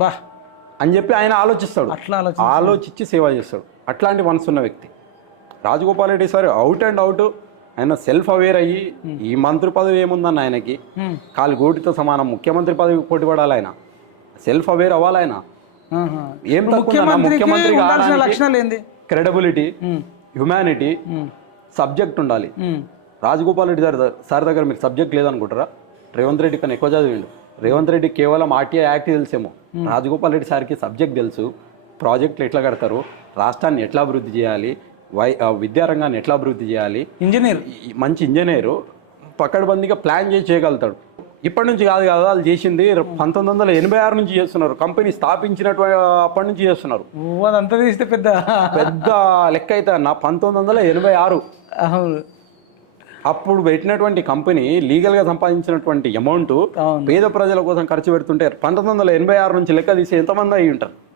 బా అని చెప్పి ఆయన ఆలోచిస్తాడు. అట్లా ఆలోచించి సేవ చేస్తాడు. అట్లాంటి మనసు ఉన్న వ్యక్తి Rajagopal Reddy sir. Out and out ఆయన సెల్ఫ్ అవేర్ అయ్యి ఈ మంత్రి పదవి ఏముందన్న ఆయనకి కాలు గోటితో సమానం, ముఖ్యమంత్రి పదవి పోటీ పడాలి. ఆయన సెల్ఫ్ అవేర్ అవ్వాలి. ఆయన ఏం ముఖ్యమంత్రి లక్షణాలు ఏంది? క్రెడిబిలిటీ, హ్యుమానిటీ, సబ్జెక్ట్ ఉండాలి. రాజగోపాల్ రెడ్డి సార్ దగ్గర మీకు సబ్జెక్ట్ లేదనుకుంటారా? రేవంత్ రెడ్డి కన్నా ఎక్కువ చదివిండు. రేవంత్ రెడ్డి కేవలం ఆర్టీఐ యాక్ట్ తెలుసేమో, రాజగోపాల్ రెడ్డి సార్కి సబ్జెక్ట్ తెలుసు. ప్రాజెక్టులు ఎట్లా కడతారు, రాష్ట్రాన్ని ఎట్లా అభివృద్ధి చేయాలి, విద్యారంగాన్ని ఎట్లా అభివృద్ధి చేయాలి, ఇంజనీర్, మంచి ఇంజనీరు, పకడ్బందీగా ప్లాన్ చేసి చేయగలుగుతాడు. ఇప్పటి నుంచి కాదు కదా వాళ్ళు చేసింది, 1986 నుంచి చేస్తున్నారు. కంపెనీ స్థాపించినటువంటి అప్పటి నుంచి చేస్తున్నారు. అదంతా తీస్తే పెద్ద పెద్ద లెక్క అయితే అన్న 1986 అప్పుడు పెట్టినటువంటి కంపెనీ లీగల్గా సంపాదించినటువంటి అమౌంట్ పేద ప్రజల కోసం ఖర్చు పెడుతుంటే 1986 నుంచి లెక్క తీసి ఎంతమంది అయ్యి ఉంటారు?